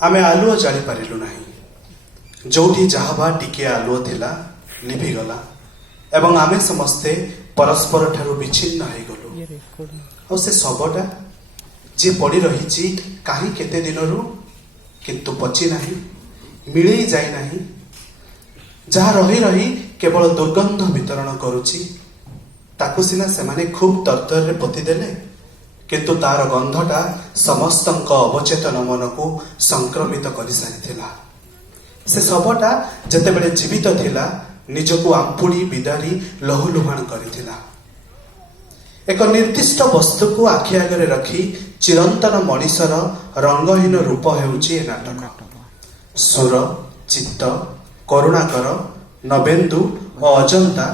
आमे आलुओ जानी पारिलु नाही। जोठी जहाबा टिके आलुओ थिला लिभिगला एवं आमे समस्ते परस्पर ठारू विच्छिन्न हो गलु। और से सबटा जे पड़ी रही कहीं केते दिनरू किंतु पची नहीं मिले जाई नहीं, जहाँ रही रही केवल दुर्गंध वितरण करुची। ताकु सिना सेमाने खूब तरतर रे पोती देले, किंतु तार गंधटा समस्तंक अवचेतन मन को संक्रमित कर सारिथिला। से सबटा जेतेबेले जीवित थिला निजको आंपुड़ी बिदारी लहुलुहाण करिथिला। एक निर्दिष्ट वस्तु को आखि आगे रखी चिरंतन मनीषर रंगहीन रूप हेउची नाटक। सुर, चित्त, करुणाकर, नवेन्दु और अजंता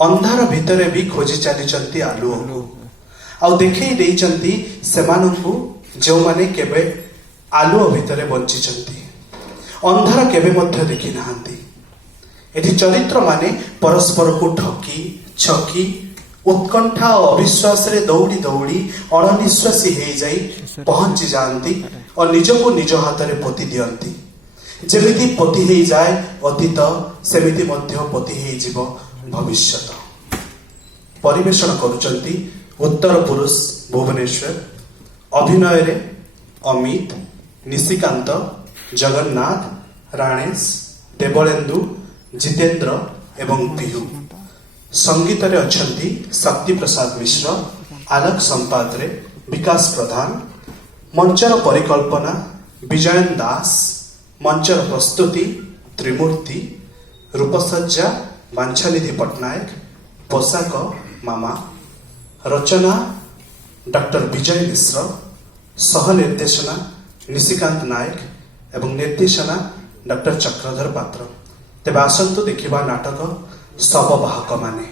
अंधार भितरे भी खोजी चली आलुओ को आउ देखई देइचंती सेमानंकु जो माने केबे आलुओ भितरे बंचिचंती, अंधार केबे मध्य देखि नाहंती। एठी चरित्र माने परस्पर को ठकी छकी उत्कंठा और अविश्वास रे दौड़ी दौड़ी अणनिश्वासी हो जाई पहुंची जाती और निजको निज हाथ में पोती दियंती। जेमिति पोती हो जाए अतीत सेमिति मध्य पोती हो जीव भविष्यत। परिवेषण करुचंती उत्तर पुरुष भुवनेश्वर। अभिनय रे अमित, निशिकांत, जगन्नाथ, राणेश, देवलेन्दु, जितेन्द्र एवं पिहू। संगीत रे अछंती शक्ति प्रसाद मिश्र, आलोक संपाद रे विकास प्रधान, मंचर परिकल्पना विजयन दास, मंचर प्रस्तुति त्रिमूर्ति, रूपसज्जा बांछानिधि पट्टनायक, पोशाक मामा, रचना डॉक्टर विजय मिश्र, सह निर्देशना निशिकांत नायक एवं निर्देशना डॉक्टर चक्रधर पात्र। तेबे आसंतु देखिबा नाटक शववाहक माने।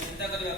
चिंता करवा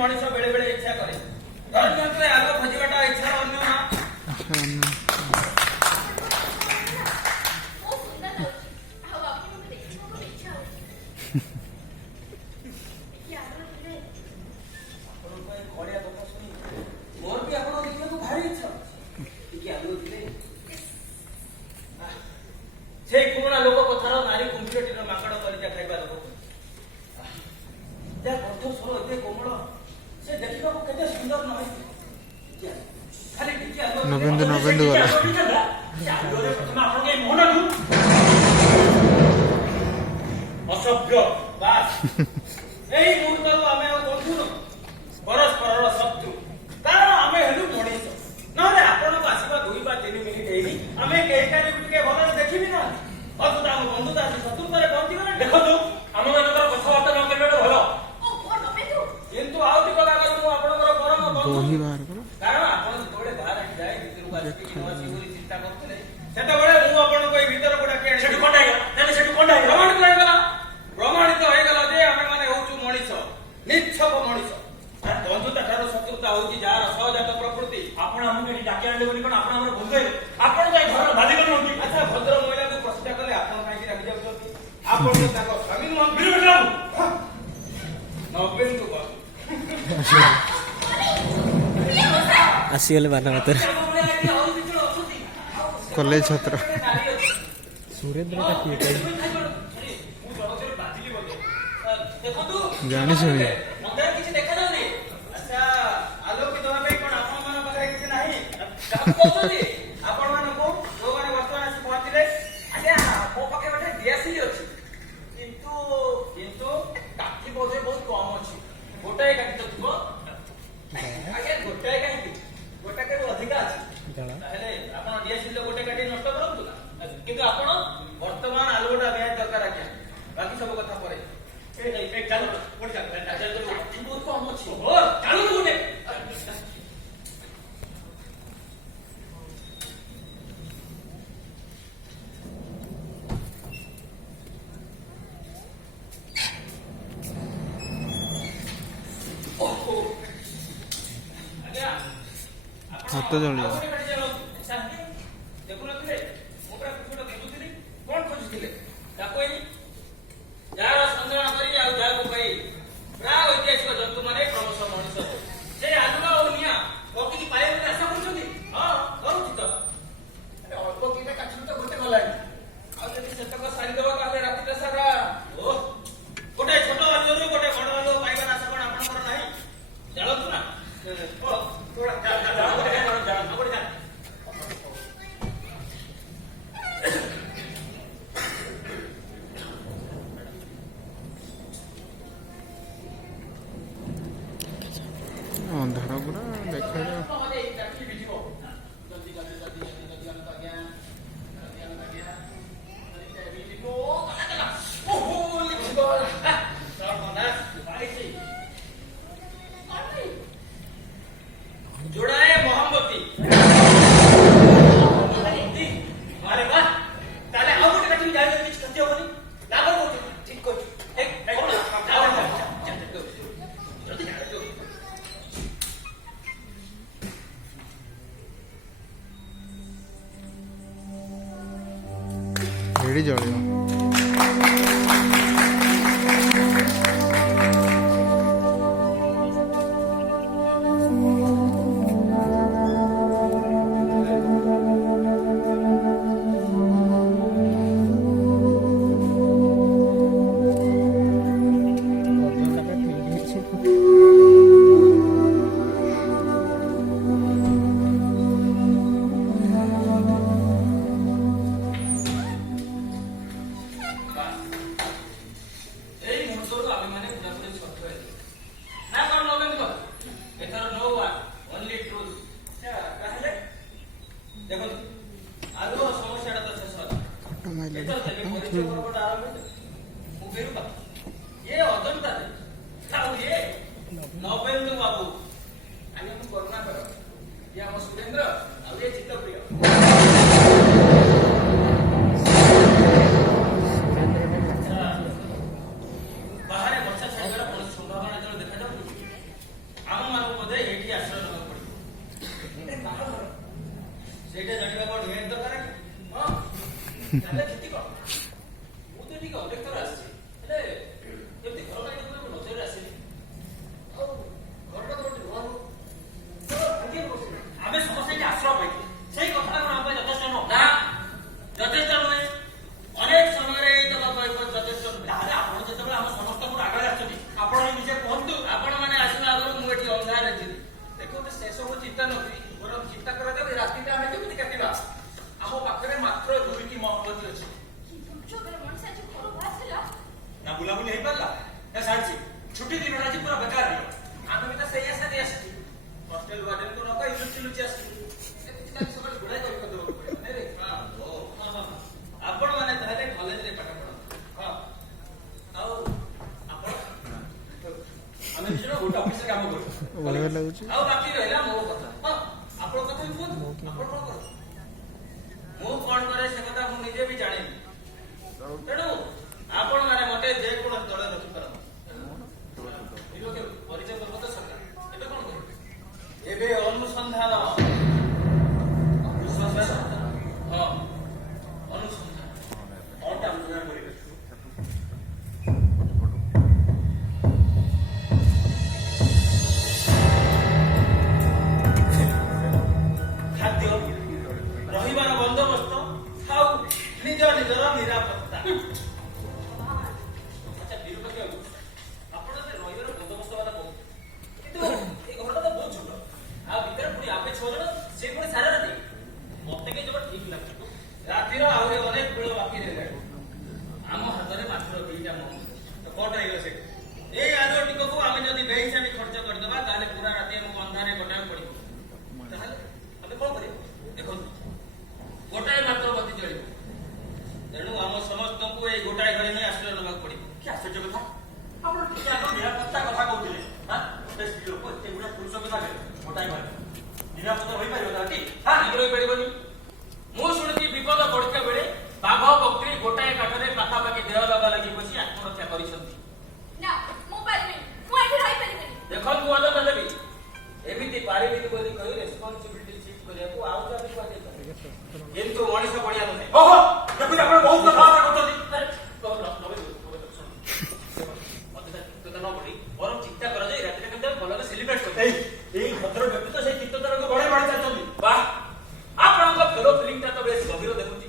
मनीष बेले बेले इच्छा करे धर्म आग खोजाटा इच्छा अन्य ना मोर भी आप देखा भारी इच्छा ଟିକେ ଆଲୁ ଥିଲେ ସେଇ ପୁରୁଣା ଲୋକ କଥାର ନାରୀ କୁମ୍ଭୀରଟିର ମାଙ୍କଡ଼ କରିକା ଖାଇବା ଲୋକ ଯାହା କଣ୍ଠ ସ୍ୱର ଏତେ କୋମଳ ସେ ଦେଖିବାକୁ କେତେ ସୁନ୍ଦର ନ ହେଇଛି ଖାଲି ଟିକେ ଆଲୁ ନବେନ୍ଦୁ ଗଲା ଆଲୁରେ ପ୍ରଥମେ ଆପଣ କେହି ମୋହ ନକୁ ଅସଭ୍ୟ ବାସ୍ ଏହି ମୁହୂର୍ତ୍ତରୁ ଆମେ ଆଉ ବନ୍ଧୁ ନୁହଁ ପରସ୍ପରର ଶତ୍ରୁ କାରଣ ଆମେ ହେଲୁ ମଣିଷ ନହେଲେ ଆପଣଙ୍କୁ ଆସିବା 2 ବା 3 ମିନିଟ୍ ହେଇନି ଆମେ କେହିଟାକୁ ଟିକେ ଭଲରେ ଦେଖିବି ନା ଅନ୍ତତ ଆମ ବନ୍ଧୁତା ଶତ୍ରୁତାରେ ପହଞ୍ଚିଗଲେ ଦେଖନ୍ତୁ ଆମମାନଙ୍କର କଥାବାର୍ତ୍ତା ନ କରିବାଟା ଭଲ କିନ୍ତୁ ଆଉ ଟିକେ କାଗଜ ମୁଁ ଆପଣଙ୍କର ପରମ ବନ୍ଧୁ କାରଣ ଆପଣ ଯେତେବେଳେ ବାହାର ଯାଏ ଭିତରକୁ ଆସିକି ଚିନ୍ତା କରୁଥିଲେ ସେତେବେଳେ ମୁଁ ଆପଣଙ୍କୁ ଏଇ ଭିତରକୁ ଡାକି ଆଣି ସେଠୁ କଣ ହେଇଗଲା ପ୍ରମାଣିତ ହେଇଗଲା ଯେ ଆମେମାନେ ହଉଛୁ ମଣିଷ ନିଚ୍ଛକ ମଣିଷ ବନ୍ଧୁତା ଠାରୁ ଶତ୍ରୁତା ହଉଛି ଯାହାର ସହଜାତ ପ୍ରକୃତି ଆପଣ ଆମକୁ ଏଠି ଡାକି ଆଣିଲେ ବୋଲି କଣ ଆପଣ ଆମର ବନ୍ଧୁ ହେଲେ ଆପଣ ତ ଘରର ବାଲିକ ନୁହନ୍ତି ଆଚ୍ଛା ଭଦ୍ର ମହିଳାକୁ ପ୍ରଶ୍ନ କଲେ ଆପଣ କାହିଁକି ରାଗି ଯାଉଛନ୍ତି ଆପଣ ତ ତାଙ୍କ ସ୍ୱାମୀ ନୁହନ୍ତି ନବେନ୍ଦୁ ଆସିଗଲେ ବାନାମତରେ କଲେଜ ଛାତ୍ର ସୁରେନ୍ଦ୍ରଟା କିଏ ଜାଣିଛ କିଛି ଦେଖାଯାଉନି ଆଚ୍ଛା ଆଲୋକିତ ଭାବେ କଣ ଆପଣମାନଙ୍କ ପାଖରେ କିଛି ନାହିଁ କହୁଛନ୍ତି ଆପଣମାନଙ୍କୁ ଯୋଉମାନେ ବର୍ତ୍ତମାନ ଆସି ପହଞ୍ଚିଲେ ଆଜ୍ଞା ମୋ ପାଖରେ ଗୋଟେ ଡିଆସିଲି ଅଛି କିନ୍ତୁ କାଠି ବୋଧେ ବହୁତ କମ ଅଛି ଗୋଟାଏ କାଠି ତ ଥିବ ଆଜ୍ଞା ଗୋଟାଏ କାହିଁକି ଗୋଟାକରୁ ଅଧିକା ଅଛି ତାହେଲେ ଆପଣ ଡିଆସିଲିର ଗୋଟେ କାଠି ନଷ୍ଟ କରନ୍ତୁ ନା କିନ୍ତୁ ଆପଣ ବର୍ତ୍ତମାନ ଆଲୁଅଟା ନିହାତି ଦରକାର ଆଜ୍ଞା ବାକି ସବୁ କଥା ପରେ ବହୁତ କମ ଅଛି ଚାଲୁ ଗୋଟେ ହାତ ଜଳିବ ଦେଖୁନଥିଲେ ମୁଁ ପୁରା କିଛି ଗୋଟେ ଦେଖୁଥିଲି କଣ ଖୋଜୁଥିଲେ ତାକୁ ଯାହାର ସନ୍ଧାନ କରି ଆଉ ଯାହାକୁ ପାଇ ପ୍ରାୟ ଐତିହାସିକ ଜନ୍ତୁ ମାନେ କ୍ରମଶଃ ମଣିଷ ସେ ଆଲୁଆ ଓ ନିଆଁ ପକିକି ପାଇବେ ବୋଲି ଆଶା କରୁଛନ୍ତି ହଁ କରୁଛି ତ ଅଳ୍ପ କିଟା କାଠ ତ ଗୋଟେ ଗଲାଣି ଆଉ ଯଦି ସେତକ ସାରିଦେବା ତାହେଲେ ରାତିଟା ସାରା ଗୋଟେ ଛୋଟ ଆଲୁଅରୁ ଗୋଟେ ବଡ ଆଲୁଅ ପାଇବାର ଆଶା କଣ ଆପଣଙ୍କର ନାହିଁ ଜାଣନ୍ତୁ ନା ଅନ୍ଧାର ପୁରା ଦେଖାଯାଉ जोड़ाए मोहम्मती अरे वाह ताले आउ गोटे काठी जाय किछ क्षति होबनी लागो ठीक कोच एक जल्दी जा ଏଠି ଜଳିବ नवेंदु बाबू आगे तुम करुणा करो ये हम सुरेंद्र और ये चित्तप्रिय बाहर वर्षा छाड़बार कौन संभावना जल देखा जाऊ ତାହେଲେ କ୍ଷତି କଣ? ମୁଁ ତ ଟିକେ ଅନେକ ଥର ଆସିଛି, ହେଲେ ଏମିତି ଘରଟା ଦେଖିଲେ ମୋ ନଜରରେ ଆସିନି। ଆଉ ଘରଟା ତ ଗୋଟେ ନୂଆ ଆମେ ସମସ୍ତେ ଏଠି ଆଶ୍ରୟ ପାଇଛୁ, ସେଇ କଥାଟା କଣ ଆମ ପାଇଁ ଯଥେଷ୍ଟ ନୁହଁ? ନା, ଯଥେଷ୍ଟ ନୁହେଁ। ଅନେକ ସମୟରେ ଏଇ ତକ ଯଥେଷ୍ଟ ନୁହେଁ। ତାହେଲେ ଆପଣ ଯେତେବେଳେ ଆମ ସମସ୍ତଙ୍କୁ ଆଗରେ ଆସୁଛନ୍ତି, ଆପଣ ନିଜେ କୁହନ୍ତୁ, ଆପଣ ମାନେ ଆସିବା ଆଗରୁ ମୁଁ ଏଠି ଅନ୍ଧାରରେ ଥିଲି। ଦେଖନ୍ତୁ, ସେ ସବୁ ଚିନ୍ତା ନକରି ବରଂ ଚିନ୍ତା କରାଯାଉ ରାତିଟା ଆମେ କେମିତି କାଟିବା। ଆମ ପାଖରେ ମାତ୍ର 2ଟି ମହମବତୀ ଅଛି। ନା ବୁଲାବୁଲି ହେଇପାରିଲା ନା ସାରିଛି। ଛୁଟି ଦିନଟା ଆଜି ପୁରା ବେକାର ହେଇଗଲା। ଆମେ ବି ତ ସେଇ ଆଶା ଦେଇ ଆସିଛୁ। ହଷ୍ଟେଲ ୱାର୍ଡେନକୁ ନ କହି ଲୁଚି ଲୁଚି ଆସିଛୁ। କାଲି ସକାଳେ ଗୁଡ଼ାଏ କରିଦେବାକୁ ପଡ଼ିବ ନାଇଁ ରେ? ଆପଣ ମାନେ ତାହେଲେ କଲେଜରେ ପାଠ ପଢନ୍ତି? ହଁ। ଆଉ ଆପଣ? ଆମେ ଦି ଜଣ ଗୋଟେ ଅଫିସରେ କାମ କରୁଛୁ। ଆଉ ବାକି ରହିଲା ମୋ କଥା। ହଁ, ଆପଣଙ୍କ କଥା ବି କୁହନ୍ତୁ। ଆପଣ କଣ କରନ୍ତି? ମୁଁ କଣ କରେ ସେ କଥା ମୁଁ ନିଜେ ବି ଜାଣିନି। ତେଣୁ ଆପଣ ମାନେ ମତେ ଯେକୌଣସି ଦଳରେ ରଖିପାରନ୍ତି। ପରିଚୟ ପର୍ବ ତ ସରକାର। ଏବେ କଣ କରିବେ? ଏବେ ଅନୁସନ୍ଧାନ। ହଁ, ଅନୁସନ୍ଧାନ କଣଟା ଅନୁସନ୍ଧାନ କରିବେ? ଖାଦ୍ୟ, ରହିବାର ବନ୍ଦୋବସ୍ତ, ଆଉ ନିଜ ନିଜର ନିରାପତ୍ତା। ଆଚ୍ଛା ନିରୁପତି ବାବୁ, ଆପଣ ଯେ ରହିବାର ବନ୍ଦୋବସ୍ତ କଥା କହୁଛନ୍ତି, କିନ୍ତୁ ଏଇ ଘରଟା ତ ବହୁତ ଛୋଟ। ଆଉ ଭିତରେ ପୁଣି ଆମେ 6 ଜଣ, ସେ ପୁଣି ସାରା ରାତି। ମତେ କି ଜମା ଠିକ ଲାଗୁଛି। ରାତିର ଆହୁରି ଅନେକ ବେଳ ବାକି ରହିଲାଣି। ଆମ ହାତରେ ମାତ୍ର 2ଟା ମହମବତୀ। ତ କଣ ହେଇଗଲା ସେଠି? ଏଇ ଆଲୁଅ ଟିକକୁ ଆମେ ଯଦି ବେହିସାବି ଖର୍ଚ୍ଚ କରିଦେବା, ତାହେଲେ ପୁରା ରାତି ଆମକୁ ଅନ୍ଧାରରେ କଟାଇବାକୁ ପଡିବ। ତାହେଲେ ଆମେ କଣ କରିବା? ଦେଖନ୍ତୁ, ଗୋଟାଏ ମାତ୍ର ବତୀ ଜଳିବ। ତେଣୁ ଆମ ସମସ୍ତଙ୍କୁ ଏଇ ଗୋଟାଏ ଘରେ ହିଁ ଆଶ୍ରୟ ନେବାକୁ ପଡିବ। କି ଆଶ୍ଚର୍ଯ୍ୟ କଥା! ଆପଣ ଟିକେ ଆଗ ନିରାପତ୍ତା କଥା କହୁଥିଲେ। ଗୋଟେ ସ୍ତ୍ରୀ ଲୋକ ଏତେ ଗୁଡା ପୁରୁଷ କଥା ଗୋଟାଏ ଘରେ ନିରାପତ୍ତା ହୋଇପାରିବ ତାହାଠି? ରହିପାରିବନି। ମୁଁ ଶୁଣିଛି ବିପଦ ପଡିଥିବା ବେଳେ ବାଘ ବକ୍ରି ଗୋଟାଏ କାଠରେ ପାଖାପାଖି ଦେହ ଲଗା ଲାଗି ବସି ଆତ୍ମହତ୍ୟା କରିଛନ୍ତି। ଦେଖନ୍ତୁ ଅଜୟ ଦେବୀ, ଏମିତି ପାରିବିନି ବୋଲି କହି ରେସ୍ପନ୍ସିବିଲିଟି ସିଫ୍ଟ କରିବାକୁ ଆଉ ଯାହା କୁହାଯାଇଥାଏ, କିନ୍ତୁ ମଣିଷ ପଡିଆ ନୁହେଁ। ଓହୋ, ଦେଖୁଛି ଆପଣ ବହୁତ କଥାବାର୍ତ୍ତା କରୁଛନ୍ତି। ନ ପଡି ବରଂ ଚିନ୍ତା କରାଯାଏ ରାତିରେ କେମିତି ଆମେ ଭଲରେ ସେଲିବ୍ରେଟ କରିବା। ଏଇ ଭଦ୍ର ବ୍ୟକ୍ତି ତ ସେଇ ଚିନ୍ତାଧାରାକୁ ବଢେଇ ବଢେଇ ଚାଲିଛନ୍ତି। ବାହ, ଆପଣଙ୍କ ଫେଲୋ ଫିଲିଂଟା ତ ବେଶ ଗଭୀର ଦେଖୁଛି।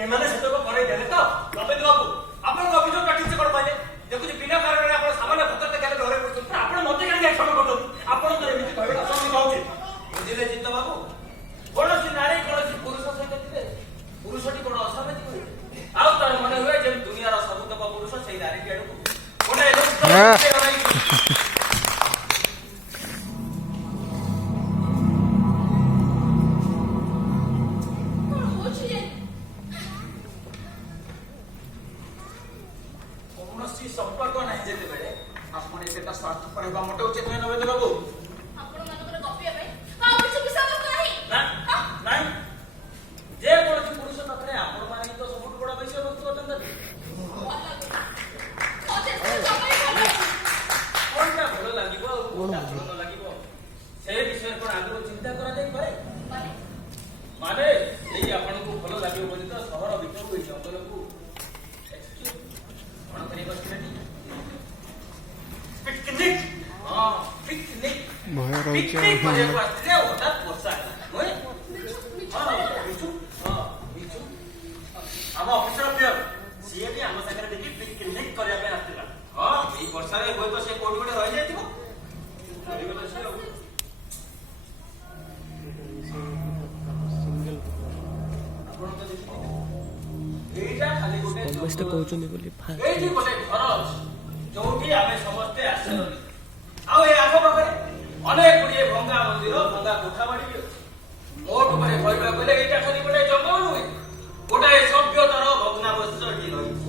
ଏମାନେ ସେତକ କରେଇ ଦେଲେ ତ? ନବେନ୍ଦ୍ର ବାବୁ, ଆପଣଙ୍କ ଅଭିଯୋଗଟା ଠିକ ସେ କଣ ପାଇଲେ? ଦେଖୁଛି ବିନା କାରଣରେ ଆପଣ ସାମାନ୍ୟ ଭଦ୍ରତା କାଲି ଘରେ କରୁଛନ୍ତି। ଆପଣ ମତେ କାହିଁକି ଆକ୍ଷେପ କରୁଛନ୍ତି? ଆପଣ ତ ଏମିତି କହିବା ଅସମ୍ଭବ ହଉଛି। ବୁଝିଲେ ଚିତ୍ତ ବାବୁ, କୌଣସି ନାରୀ କୌଣସି ପୁରୁଷ ସହିତ ଥିଲେ ପୁରୁଷଟି କଣ ଅସାମାଜିକ ହୋଇଥାଏ? ଆଉ ତାର ମନେ ହୁଏ ଯେ ଦୁନିଆର ସବୁତକ ପୁରୁଷ ସେଇ ନାରୀଟି ଆଡକୁ ଗୋଟାଏ କୌଣସି ସମ୍ପର୍କ ନାହିଁ ଯେତେବେଳେ ଆପଣ ଏତେଟା ସ୍ୱାର୍ଥପର ହେବା ମୋଟେ ଉଚିତ ନୁହେଁ ନବେନ୍ଦ୍ର ବାବୁ। ନାଇଁ, ଯେକୌଣସି ପୁରୁଷ ପାଖରେ ଆପଣ ମାନେ ତ ସବୁଠୁ ବଡ ବିଷୟବସ୍ତୁ ଅଛନ୍ତି। କଣଟା ଭଲ ଲାଗିବ ଆଉ କଣଟା ଭଲ ନ ଲାଗିବ ସେ ବିଷୟରେ କଣ ଆଗରୁ ଚିନ୍ତା କରାଯାଇପାରେ? ମାନେ ଏଇ ଆପଣଙ୍କୁ ଭଲ ଲାଗିବ ବୋଲି ତ ସହର ଭିତରୁ ଏଇ ଜଙ୍ଗଲକୁ କଣ କରିବାକୁ ଆସିଥିଲେ? ପିକନିକ। ହଁ, ପିକନିକ କରିବାକୁ ଆସିଥିଲେ। ଆଉ ହଠାତ୍ ବର୍ଷା ହେଲା ନୁହେଁ? ଆମ ଅଫିସର ପ୍ରିୟ ସିଏ ବି ଆମ ସାଙ୍ଗରେ ଦେଖି ପିକନିକ କରିବା ପାଇଁ ଆସିଥିଲା। ହଁ, ଏଇ ବର୍ଷାରେ ହୁଏତ ସେ କୋଉଠି ଗୋଟେ ରହିଯାଇଥିବ। ଏଇଟା ଖାଲି ଗୋଟେ ଏଇଠି ଗୋଟେ ଘର ଅଛି ଯୋଉଠି ଆମେ ସମସ୍ତେ ଆଶ୍ରୟ ନେଇଛୁ। ଆଉ ଏ ଆଖପାଖରେ ଅନେକ ଗୁଡିଏ ଭଙ୍ଗା ମନ୍ଦିର, ଭଙ୍ଗା କୋଠା ବାଡି ବି ଅଛି। ମୋଟ ଉପରେ କହିବାକୁ ଗଲେ ଏଇଟା ଖାଲି ଗୋଟେ ଜଙ୍ଗଲ ନୁହେଁ, ଗୋଟାଏ ସଭ୍ୟତାର ଭଗ୍ନାବଶେଷ ଏଠି ରହିଛି।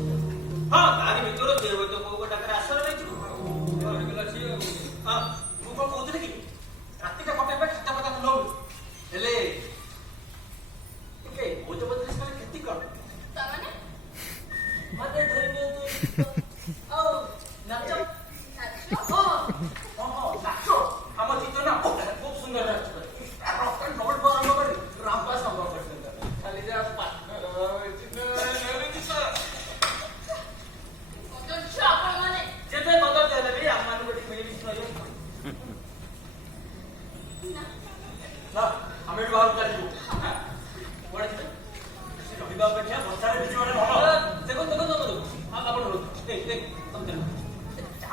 ହଁ, ତାରି ଭିତରୁ ସେ ହୁଏତ କୋଉ ଗୋଟାକରେ ଆଶ୍ରୟ ନେଇଥିବ। ମୁଁ କଣ କହୁଥିଲି କି ରାତିଟା କଟାଇବା ପାଇଁ ଖାତା ଫାତା ନଉ, ହେଲେ ଟିକେ ବୋଝ ବଦଳିଶ କଲେ କ୍ଷତି କଣ? ମାନେ ଧରି ନିଅନ୍ତୁ ଆଉ ନାଚ। ହଁ, ନାଚ। ଆମ ଚିତ୍ର ନା ଖୁବ ସୁନ୍ଦର ନାଚ।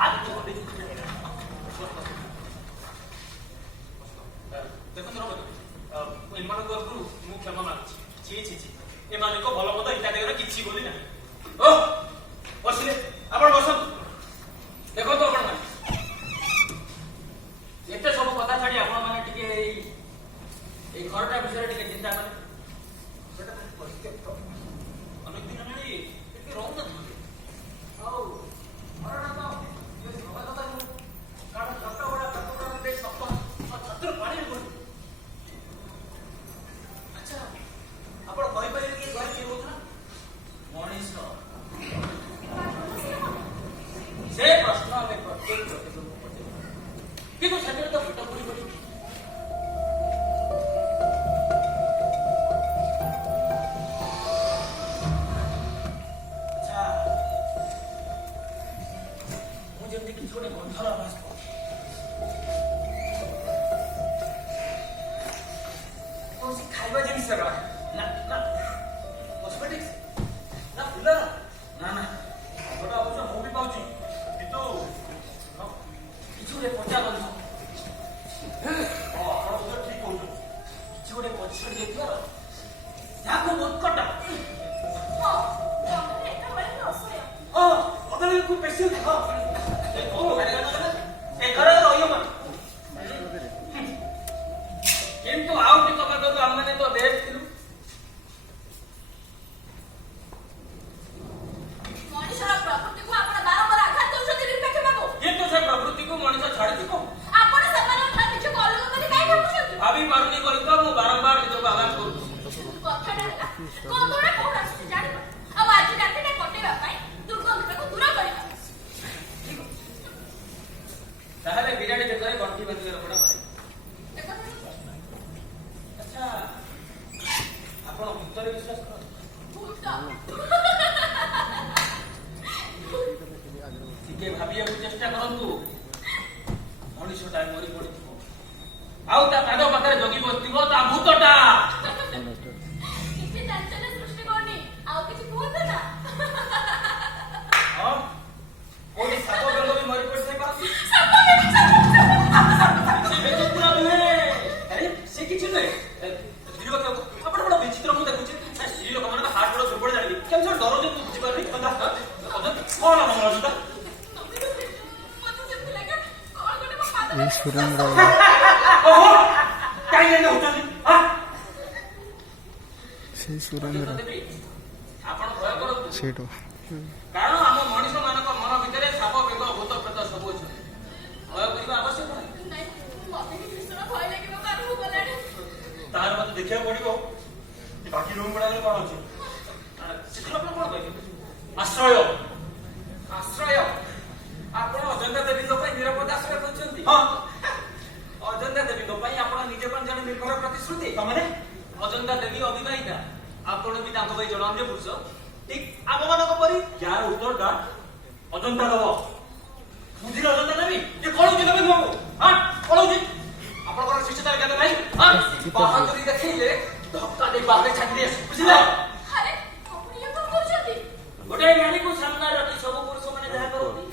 ଆଜି ଗୋଟେ ଦେଖନ୍ତୁ ରମେଶ, ଏମାନଙ୍କ ତରଫରୁ ମୁଁ କ୍ଷମା ମାଗୁଛି। ଛି ଛି ଛି, ଏମାନଙ୍କ ଭଲ ମନ୍ଦ ଇଟା ଦେହରେ କିଛି ବୋଲି ନାହିଁ। ଓ ବସିଲେ, ଆପଣ ବସନ୍ତୁ। ଦେଖନ୍ତୁ ଆପଣ ମାନେ ଏତେ ସବୁ କଥା ଛାଡି ଆପଣ ମାନେ ଟିକେ ଏଇ ଘରଟା ବିଷୟରେ ଟିକେ ଚିନ୍ତା କଲେ। ସେଟା ପରିତ୍ୟକ୍ତ ଅନେକ ଦିନ ହେଲାଣି ଟିକେ ରହୁନାହାନ୍ତି। ଆଉ ଘରଟା ତ ସଭା କଥା ନୁହଁ, କାରଣ ଛୋଟ ବଡ ସପ ଛତ୍ର ପାଣି ପଡୁଛି। ଆଚ୍ଛା, ଆପଣ କହିପାରିବେ କି ଘରେ କିଏ ରହୁଥିଲା? ମଣିଷ। ସେ ପ୍ରଶ୍ନ ଆମେ ପ୍ରତ୍ୟେକ ପ୍ରତିକୁ ପଚାରିବା, କିନ୍ତୁ ସେଥିରେ ତ ଭୂତ ପଡ଼ି ପଡ଼ିଛି। ଆଚ୍ଛା, ମୁଁ ଯେମିତି କିଛି ଗୋଟେ ଗନ୍ଧର ଆଭାସ ପାଉଛି। କୌଣସି ଖାଇବା ଜିନିଷର ନା ନା କସ୍ମେଟିକ୍ସ ନା ଫୁଲର ନା ନା ଗୋଟେ ଅବଶ୍ୟ ମୁଁ ବି ପାଉଛି, କିନ୍ତୁ କିଛି ଗୋଟେ ପଚା ଗନ୍ଧ। ଆପଣ ବୋଧେ ଠିକ କହୁଛନ୍ତି, କିଛି ଗୋଟେ ପଛରେ ଦେଇଥିବାର ଯାହାକୁ ଉତ୍କଟ ଅଦାଲକୁ ବେଶୀ ଏ ଘରେ ରହିବନି। କିନ୍ତୁ ଆଉ ଟିକେ ବାଦକୁ ଆମମାନେ ତ ବେଶ ଥିଲୁ। ମଣିଷର ପ୍ରକୃତିକୁ ଆପଣ ବାରମ୍ବାର ଆଘାତ କରୁଛନ୍ତି ନିରପେକ୍ଷ ବାବୁ। କିନ୍ତୁ ସେ ପ୍ରକୃତିକୁ ମଣିଷ ଛାଡ଼ିଯିବ। ଆପଣ ସେମାନଙ୍କ ନିଜକୁ ଅଲଗା କରି କାହିଁ ଭାବୁଛନ୍ତି? ଭାବି ପାରୁନି ବୋଲି ତ ମୁଁ ବାରମ୍ବାର ନିଜକୁ ଆଘାତ କରୁଛି। କଥାଟା ହେଲା ଗନ୍ଧଟା କୋଉଠୁ ଆସୁଛି ଜାଣିବ, ଆଉ ଆଜି ରାତିଟା କଟେଇବା ପାଇଁ ଦୁର୍ଗନ୍ଧଟାକୁ ଦୂର କରିବା। ତାହେଲେ ବିରାଟ ବେଗରେ ଗଣ୍ଠି ବାନ୍ଧିବାର ଗୋଟା ଭାଇ। ଆଚ୍ଛା, ଆପଣ ଭୂତରେ ବିଶ୍ୱାସ କରନ୍ତି? ଟିକେ ଭାବିବାକୁ ଚେଷ୍ଟା କରନ୍ତୁ। ମଣିଷଟା ମରି ପଡିଥିବ, ଆଉ ତା ପାଦ ପାଖରେ ଜଗି ବସିଥିବ ତା ଭୂତଟା। କିଛି ଚାଞ୍ଚଲ୍ୟ ସୃଷ୍ଟି କରୁନି, ଆଉ କିଛି କୁହନ୍ତୁ ନା। ହଁ, କୋଉଠି ସାପ ବେଙ୍ଗ ବି ମରି ପଡିଥାଇ ପାରନ୍ତି। ସେ ବେଙ୍ଗ ପୁରା ନୁହେଁ। ଆରେ ସେ କିଛି ନୁହେଁ। ସ୍ତ୍ରୀ ଲୋକ ଆପଣ ବଡ ବିଚିତ୍ର ମୁଁ ଦେଖୁଛି। ସ୍ତ୍ରୀ ଲୋକମାନଙ୍କ ହାଟ ବଡ ଦୁର୍ବଳ ଜାଣିବି କେମିତି ଡର ଯେ ମୁଁ ବୁଝିପାରୁନି। କଣ ମନ ଅଛି? ସୁରେନ୍ଦ୍ର କାହିଁକି ହଉଛନ୍ତି? ସେ ସୁରେନ୍ଦ୍ର ଆପଣ ଭୟ କରନ୍ତୁ, ସେଇଠୁ କାରଣ ଆମ ମଣିଷ ମାନଙ୍କ ମନ ଭିତରେ ସାପ ବେଙ୍ଗ ଭୂତ ପ୍ରେତ ସବୁ ଅଛନ୍ତି। ଭୟ କରିବା ଆବଶ୍ୟକ ନାହିଁ। ମତେ ବି ଭୀଷଣ ଭୟ ଲାଗିବାକୁ ଆରମ୍ଭ କଲାଣି। ତାହେଲେ ମତେ ଦେଖିବାକୁ ପଡିବ ବାକି ରୁମ୍ ଗୁଡାକରେ କଣ ଅଛି। ସେଠି ଆପଣ କଣ କହିବେ? ଆଶ୍ରୟ। ଆଶ୍ରୟ? ଆପଣ ଅଜନ୍ତା ଦେବୀଙ୍କ ପାଇଁ ନିରାପଦ ଆଶ୍ରୟ କରୁଛନ୍ତି? ହଁ, ଅଜନ୍ତା ଦେବୀଙ୍କ ପାଇଁ ଆପଣ ନିଜେ କଣ ଜଣେ ନିର୍ଭର ପ୍ରତିଶ୍ରୁତି? ତାମାନେ ଅଜନ୍ତା ଦେବୀ ଅବିବାହିତା, ଆପଣ ବି ତାଙ୍କ ପାଇଁ ଜଣେ ଅନ୍ୟ ପୁରୁଷ, ଠିକ ଆମ ମାନଙ୍କ ପରି। ଯାହାର ଉତ୍ତରଟା ଅଜନ୍ତା ଦବ। ବୁଝିଲେ ଅଜନ୍ତା ଦେବୀ? ଯେ କଳଉଛି ଦେବୀ ନୁହଁ, ହଁ କଳଉଛି। ଆପଣଙ୍କର ଶିଷ୍ୟ ତାଲିକା ନାହିଁ। ବାହାଦୁରୀ ଦେଖେଇଲେ ଧକ୍କା ଦେଇ ବାହାରେ ଛାଡ଼ି ଦେଇ ଆସେ, ବୁଝିଲେ? ଆରେ ଆପଣ ଇଏ କଣ କରୁଛନ୍ତି? ଗୋଟେ ନାରୀକୁ ସାମ୍ନାରେ ରଖି ସବୁ ପୁରୁଷ ମାନେ ଯାହା କରନ୍ତି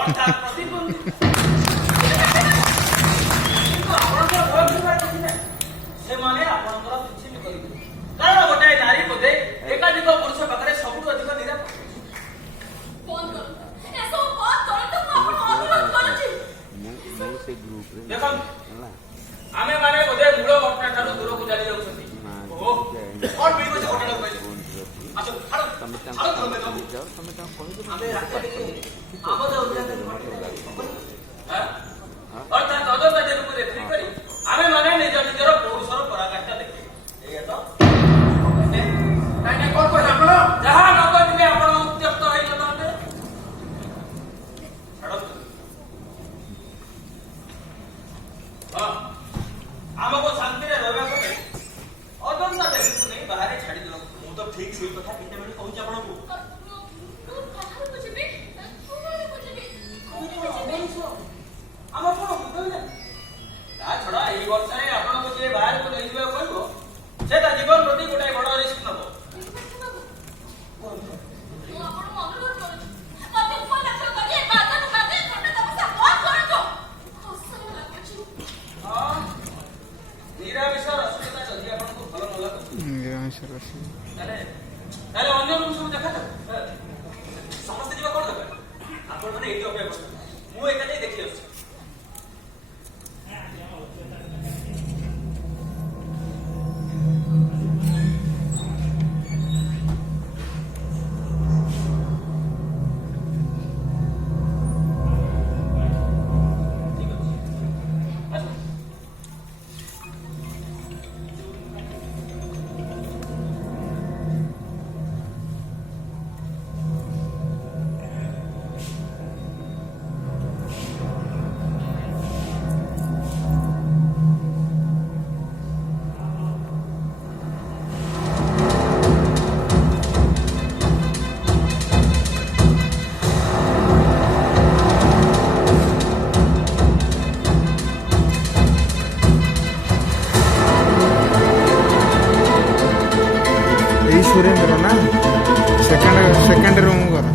ଅର୍ଥାତ୍ ପ୍ରତିଦ୍ୱନ୍ଦ୍ୱୀ। କିନ୍ତୁ ଆପଣଙ୍କର ଭୟ କରିବାର କିଛି ନାହିଁ। ସେମାନେ ଆପଣଙ୍କର କିଛି ବି କରିବେ, କାରଣ ଗୋଟେ ନାରୀ ବୋଧେ ଏକାଧିକ ପୁରୁଷ ପାଖରେ ସବୁଠୁ ଅଧିକ ନିରାପଦ। ବନ୍ଦ କରନ୍ତୁ, ଏସବୁ ବନ୍ଦ କରନ୍ତୁ, ମୁଁ ଆପଣଙ୍କୁ ଅନୁରୋଧ କରୁଛି। ଦେଖନ୍ତୁ, ଆମେ ମାନେ ବୋଧେ ମୂଳ ଘଟଣା ଠାରୁ ଦୂରକୁ ଚାଲି ଯାଉଛନ୍ତି। ଓହୋ, କଣ ମିଳିବ ସେ ଘଟଣାକୁ କହିଲେ? ଆଚ୍ଛା, ଆମେ ରାତିରେ ଆମୋଦ ଉଲ୍ଲାସରେ ଅର୍ଥାତ୍ ଅଜନ୍ତା ଦେବୀକୁ ରେଫରି କରି ଆମେ ମାନେ ନିଜ ନିଜର ପୌରୁଷର ପରାକାଷ୍ଠା ଦେଖିବା। ଏଇଆ ତ? ନାଇଁ କଣ କହିଲେ ଆପଣ? ଯାହା ନ କହିଥିଲେ ଆପଣ ଉତ୍ତ୍ୟକ୍ତ ହେଇନଥାନ୍ତେ। ଛାଡ଼ନ୍ତୁ। ହଁ, ଆମକୁ ଶାନ୍ତିରେ ରହିବାକୁ ହେଲେ ଅଜନ୍ତା ଦେବୀକୁ ନେଇ ବାହାରେ ଛାଡ଼ି ଦିଅନ୍ତୁ। ମୁଁ ତ ଠିକ ସେଇ କଥା କେତେବେଳେ କହୁଛି ଆପଣଙ୍କୁ। ମୁଁ ବାହାରକୁ ଯିବି, आपण ମାନେ ଏଇଠି ଅପେକ୍ଷା କରୁଛନ୍ତି ମୁଁ ଏକା ଯାଇ ଦେଖି ଆସୁଛି ଏଇ ସୁରେନ୍ଦ୍ର ନା ସେକେଣ୍ଡ ରୁମ୍ ଘର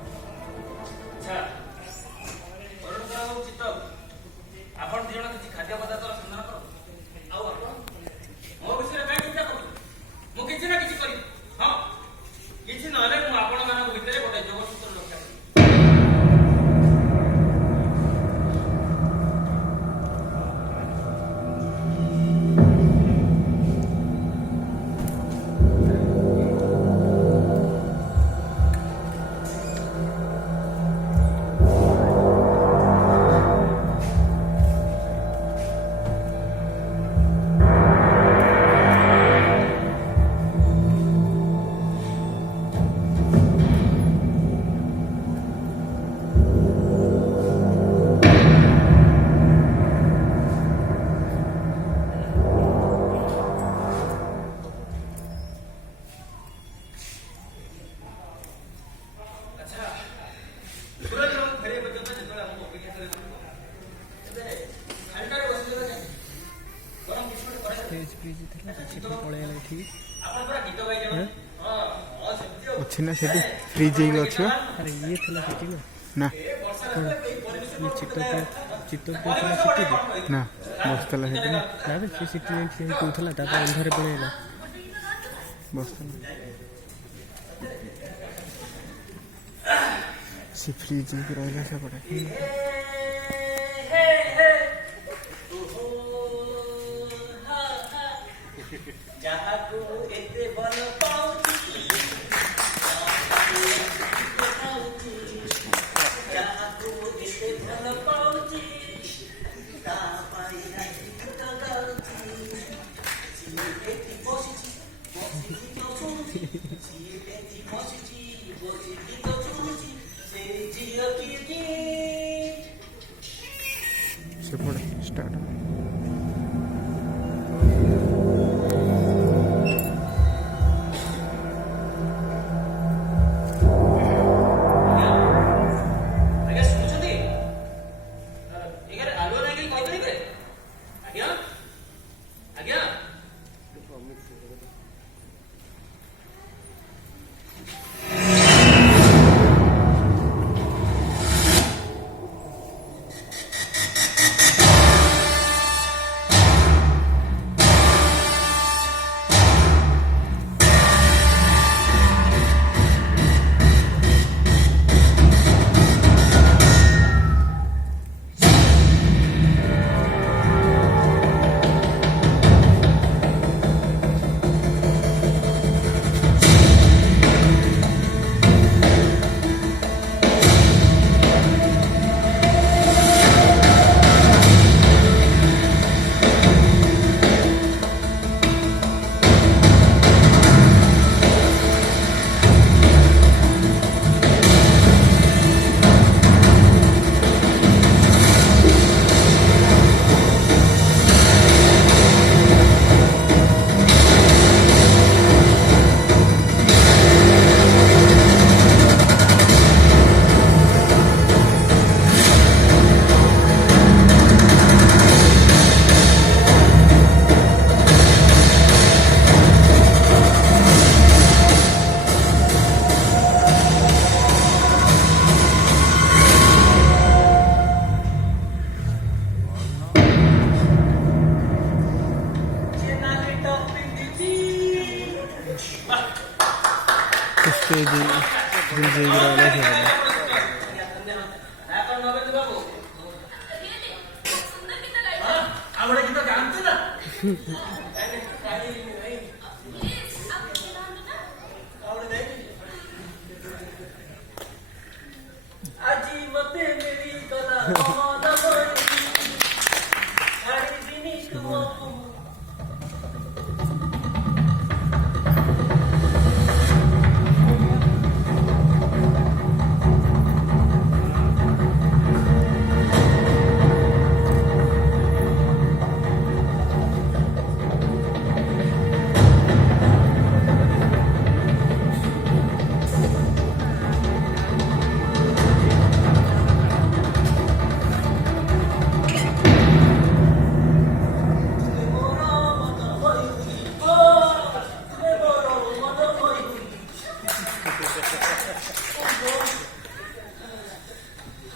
ଆଚ୍ଛା ଅରୁଣ ସାହୁ ଚିତ୍ତ ଆପଣ ଦି ଜଣ କିଛି ଖାଦ୍ୟ ପଦାର୍ଥ ସନ୍ଧାନ କର ଆଉ ଆପଣ ମୋ ବିଷୟରେ କାହିଁ ଚିନ୍ତା କରୁଛନ୍ତି ମୁଁ କିଛି ନା କିଛି କରିବି ହଁ କିଛି ନହେଲେ ମୁଁ ଆପଣମାନଙ୍କ ଭିତରେ ଗୋଟେ ଯୋଗସୂତ୍ର ରକ୍ଷା କରିବି ଆଚ୍ଛା ସୁରଜବାବୁ ଫେରିବା ପର୍ଯ୍ୟନ୍ତ ଯେତେବେଳେ ଆମକୁ ଅପେକ୍ଷା କରି ଏବେ ଖାଲିଟାରେ ବସିଯିବା କାହିଁ ଗରମ କିଛି ଗୋଟେ କରାଯାଉ ଆପଣ ପୁରା ଗୀତ ଗାଇ ଯାଉ ହଁ ହଁ ସେମିତି ଆଉ ଅଛି ନା ସେଠି ଫ୍ରିଜ୍ ହେଇକି ଅଛି ବା अरे ये थला सिटी में ନା ଏ ବର୍ଷା ଦିନରେ ଏଇ ପରିବେଶ ये चित्त थला ପରିବେଶ सिटी କଣ କହିବି? ନା ବସିଥିଲା ସେଠି ନା ना से सिटी में से कोथला तापर अंधार पळेला ବସିଥିଲା ସେ ଫ୍ରିଜ୍ ହେଇକି ରହିଲା ସେପଟେ ଯାହାକୁ ଏତେ ଭଲ ପାଉଛି ଯାହାକୁ ଏତେ ଭଲ ପାଉଛି ତା ପାଇଁ ଆଜି ଗୀତ ଗାଉଛି ସିଏ ଏଠି ବସିଛି ବସି ଗୀତ ଶୁଣୁଛି ସିଏ ଏଠି ବସିଛି ବସି ଗୀତ ଶୁଣୁଛି ସେ ଝିଅ କିଏ ସେପଟେ ଷ୍ଟାର୍ଟ ଜିନିଷ ହେଇଗଲା ହେଇଗଲା Really? सुंदर गीत गाइले। ଆମର ଗୀତ ଜାଣିଛୁ ନା Please, आप गीत गाओ ना। ଆଜି ମତେ ମିଳିଗଲା ମନ ଭରି ଛାଡ଼ିବିନି ତୁମକୁ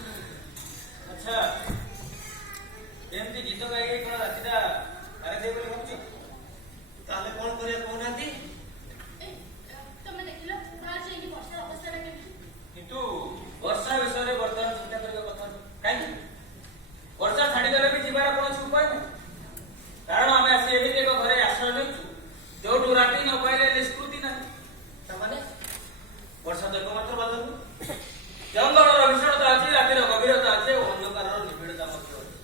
ଆଚ୍ଛା ଏମିତି ଗୀତ ଗାଇ ଗାଇ କଣ ରାତିଟା ଆରେ ଦେଇ ବୋଲି ଭାବୁଛୁ ତାହେଲେ କଣ କରିବା କହୁନାହାନ୍ତି ए, ତମେ ଦେଖିଲ ବାହାରେ ଯାଇକି ବର୍ଷାର ଅବସ୍ଥାଟା କେମିତି? କିନ୍ତୁ ବର୍ଷା ବିଷୟରେ ବର୍ତ୍ତମାନ ଚିନ୍ତା କରିବା କଥା ନୁହେଁ। କାହିଁକି ବର୍ଷା ଛାଡ଼ିଗଲେ ବି ଯିବାର କୌଣସି ଉପାୟ ନାହିଁ କାରଣ ଆମେ ଆସି ଏମିତି ଏକ ଘରେ ଆଶ୍ରୟ ନେଇଛୁ ଯୋଉଠୁ ରାତି ନ ପାଇଲେ ନିଷ୍କୃତି ନାହିଁ ତାମାନେ ବର୍ଷା ତ ଏକମାତ୍ର ବାଧା ନୁହେଁ ଜଙ୍ଗଲର ଭୀଷଣତା ଅଛି ରାତିର ଗଭୀରତା ଅଛି ଓ ଅନ୍ଧକାରର ନିବିଡ଼ତା ମଧ୍ୟ ଅଛି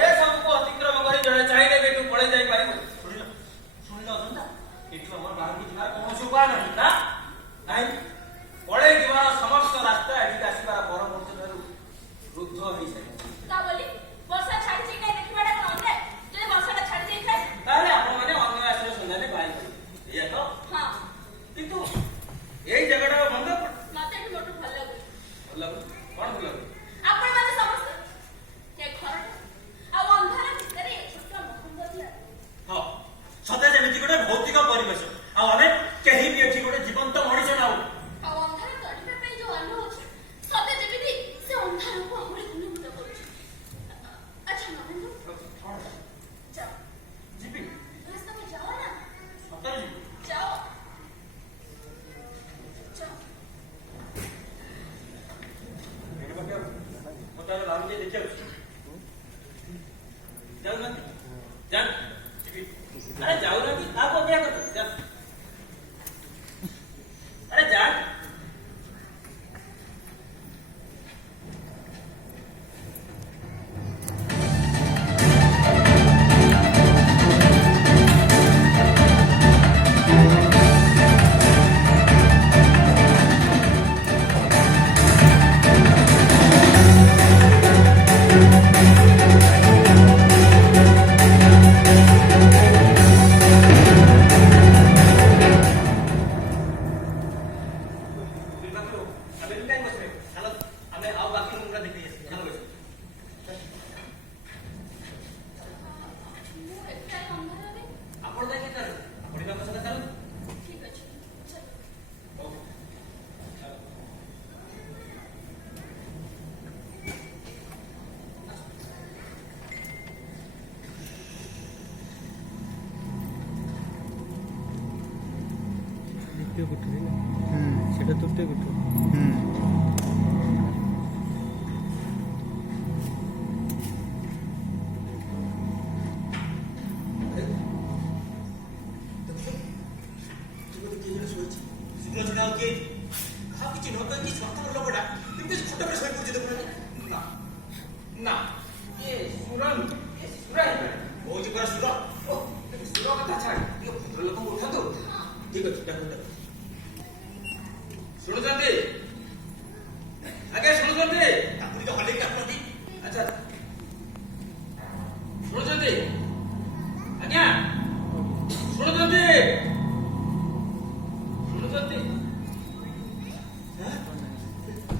ଏ ସବୁକୁ ଅତିକ୍ରମ କରି ଜଣେ ଚାହିଁଲେ ବି ଏଠୁ ପଳେଇ ଯାଇପାରିବ ଶୁଣିଲ ଅଜନ୍ତା ଏଠୁ ଆମର ବାହାରକୁ ଯିବାର କୌଣସି ଉପାୟ ନାହିଁ ନା ନାହିଁ ପଳେଇ ଯିବାର ସମସ୍ତ ରାସ୍ତା ଏଠିକି ଆସିବାର ପରବର୍ତ୍ତୀ ଠାରୁ ରୁଦ୍ଧ ହେଇସାରିଛି ତା ବୋଲି ବର୍ଷା ଛାଡିଛି କାଇଁ ଦେଖିବାଟା କଣ ଅନ୍ୟାୟ? ଯଦି ବର୍ଷାଟା ଛାଡି ଯାଇଥାଏ ତାହେଲେ ଆପଣମାନେ ଅନ୍ୟ ଆଶ୍ରୟ ସନ୍ଧାନରେ ବାହାରି ପାରିବେ ଏଇଆ ତ ହଁ କିନ୍ତୁ ଏଇ ଜାଗାଟା ବନ୍ଦ କର ମତେ ଏଠି ମୋଟୁ ଭଲ ଲାଗୁନି। ଭଲ ଲାଗୁନି କଣ ଭଲ ଲାଗୁନି ଆପଣମାନେ ସମସ୍ତେ ଏ ଘରଟା ଆଉ ଅନ୍ଧାର ଭିତରେ ଏ ଛୋଟ ମହଙ୍ଗ ଦିଆ ହଁ ସତେ ଯେମିତି ଗୋଟେ ଭୌତିକ ପରିବେଶ ଆଉ ଆମେ କେହି ବି ଏଠି ଗୋଟେ ଜୀବନ୍ତ ମଣିଷ ନାହୁଁ ଆଉ ଅନ୍ଧାର ତଡ଼ିବା ପାଇଁ ଯୋଉ ଆଲୁଅ ଅଛି ସତେ ଯେମିତି ସେ ଅନ୍ଧାରକୁ ଆହୁରି ଘନୀଭୂତ କରୁଛି। ଆଚ୍ଛା ନରେନ୍ଦ୍ର କଣ ଯାଅ ଯିବି ପ୍ଲିଜ୍ ତମେ ଯାଅ ନା ସତରେ ଯିବି ଯାଅ ଯାଅ ମୁଁ ତାହେଲେ ଭାବୁଛି ଦେଖିବାକୁ ଯାଉନାହାନ୍ତି ଯାନ ଯିବି ଆରେ ଯାଉନାହାନ୍ତି କାହାକୁ ଅପେକ୍ଷା କରୁଛନ୍ତି ଯାନ ଆରେ ଯାନ ଆମେ ବି କାହିଁ ବସିବେ ଚାଲ ଆମେ ଆଉ ବାକି ରୁମ୍ଟା ଦେଖି ଆସିବା ଚାଲ ବସି ମୁଁ ଏକା ଅନ୍ଧାରରେ ଆପଣ ଯାଇକି ଚାଲୁ ଆପଣ ବି ଆମ ସହିତ ଚାଲନ୍ତୁ ଠିକ୍ ଅଛି ଚାଲ ହଉ ଚାଲ ଦ୍ୱିତୀୟ କୋଠରୀ ନା ହୁଁ ସେଟା ତୃତୀୟ କୋଠରୀ ହୁଁ ସୁଲୋଚନା ଆଉ କିଏ କାହାକୁ କିଛି ନ କହିକି ସ୍ୱାର୍ଥପର ଲୋକଟା କେମିତି ଖଟ ଉପରେ ଶୋଇ ପଡୁଛି ଦେଖୁନାହାନ୍ତି ନା ନା ଇଏ ସୁର ଇଏ ସୁର ହେଇପାରେ କହୁଛି ପରା ସୁର ଓ ସୁର କଥା ଛାଡ଼ ଟିକେ ଭଦ୍ର ଲୋକଙ୍କୁ ଉଠାନ୍ତୁ ଠିକ ଅଛି ଡାକନ୍ତୁ ଶୁଣୁଛନ୍ତି